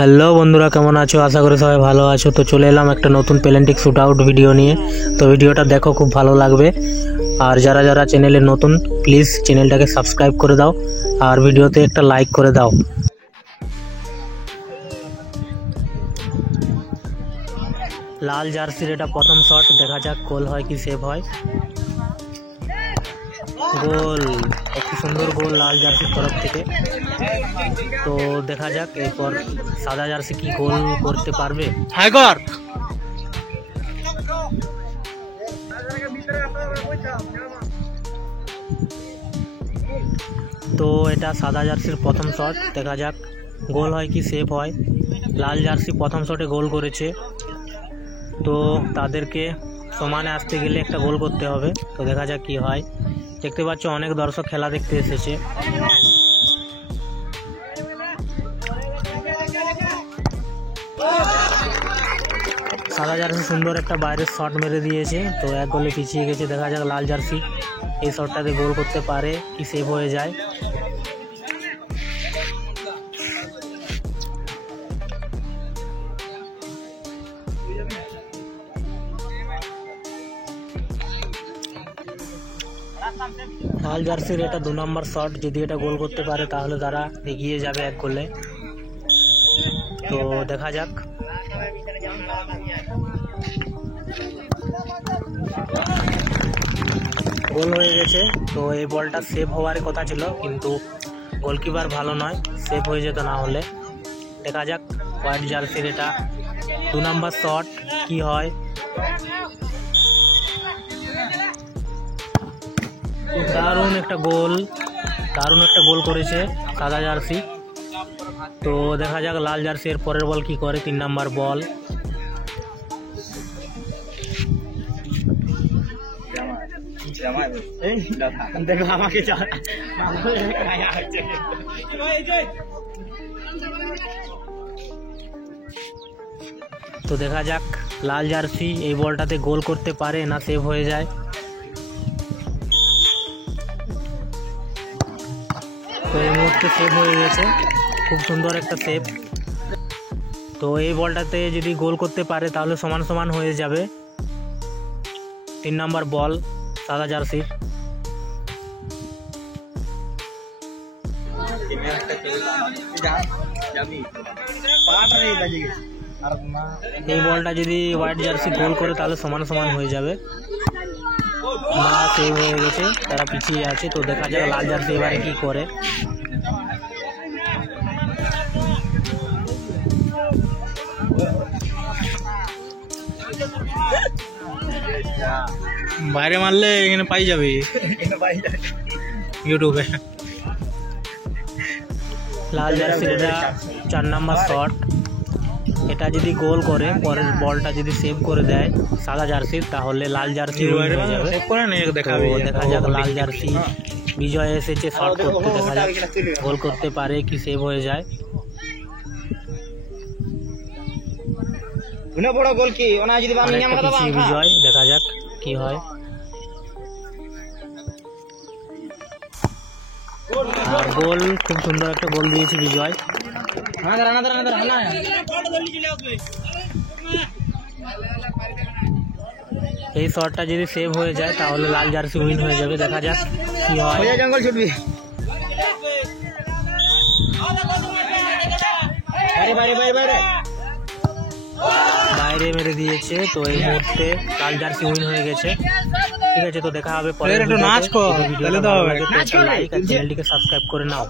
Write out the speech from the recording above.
হ্যালো বন্ধুরা, কেমন আছো? আশা করি সবাই ভালো আছো। তো চলে এলাম একটা নতুন প্লেন্টিক শ্যুট আউট ভিডিও নিয়ে। তো ভিডিওটা দেখো, খুব ভালো লাগবে। আর যারা যারা চ্যানেলে নতুন, প্লিজ চ্যানেলটাকে সাবস্ক্রাইব করে দাও আর ভিডিওতে একটা লাইক করে দাও। লাল জার্সির এটা প্রথম শট, দেখা যাক গোল হয় কি সেভ হয়। গোল, একটি সুন্দর গোল লাল জার্সির তরফ থেকে। তো দেখা যাক এরপর সাদা জার্সি কি গোল করতে পারবে। তো এটা সাদা জার্সির প্রথম শট, দেখা যাক গোল হয় কি সেভ হয়। লাল জার্সি প্রথম শটে গোল করেছে, তো তাদেরকে সমানে আসতে গেলে একটা গোল করতে হবে। তো দেখা যাক কি হয়। দেখতে পাচ্ছ অনেক দর্শক খেলা দেখতে এসেছে। সাদা জার্সি সুন্দর একটা বাইরের শট মেরে দিয়েছে, তো এক গোলে পিছিয়ে গেছে। দেখা যাক লাল জার্সি এই শটটাতে গোল করতে পারে কি সেভ হয়ে যায়। লাল জার্সির এটা 2 নম্বর শট, যদি এটা গোল করতে পারে তাহলে তারা এগিয়ে যাবে এক গোলে। তো দেখা যাক। গোল হয়ে গেছে। তো এই বলটা সেভ হওয়ার কথা ছিল, কিন্তু গোলকিপার ভালো নয়, সেভ হয়ে যেত না হলে। দেখা যাক হোয়াইট জার্সির এটা 2 নম্বর শট কি হয়। দারুণ একটা গোল করেছে সাদা জার্সি। তো দেখা যাক লাল জার্সি এর পরের বল কি করে। 3 নম্বর বল। তো দেখা যাক লাল জার্সি এই বলটাতে গোল করতে পারে না সেভ হয়ে যায়। তো এই মুহূর্তে সেভ হয়ে গেছে, খুব সুন্দর একটা সেভ। তো এই বলটাতে যদি গোল করতে পারে তাহলে সমান সমান হয়ে যাবে। 3 নম্বর বল সাদা জার্সির। এই বলটা যদি হোয়াইট জার্সি গোল করে তাহলে সমান সমান হয়ে যাবে। না, সেভ হয়ে গেছে, তারা পিছিয়ে আছে। তো দেখা যাক লাল জার্সি এবারে কি করে। বাইরে মারলে এখানে পাই যাবে ইউটিউবে। লাল জার্সির এটা 4 নম্বর শট, এটা যদি গোল করে, পরের বলটা যদি সেভ করে দেয় সাদা জার্সির, তাহলে লাল জার্সি হয়ে যাবে। দেখা যাক লাল জার্সি বিজয় এসেছে শট করতে, দেখা যাক গোল করতে পারে কি সেভ হয়ে যায়। বিজয়, দেখা যাক কি হয়। আর গোল, খুব সুন্দর একটা গোল দিয়েছে বিজয়। এই শটটা যদি সেভ হয়ে যায় তাহলে লাল জার্সি উইন হয়ে যাবে। দেখা যাক কি হয়। বাইরে মেরে দিয়েছে। তো এই মুহূর্তে লাল জার্সি উইন হয়ে গেছে। ঠিক আছে, তো দেখা হবে পরের ভিডিওতে। চ্যানেলটিকে সাবস্ক্রাইব করে নাও।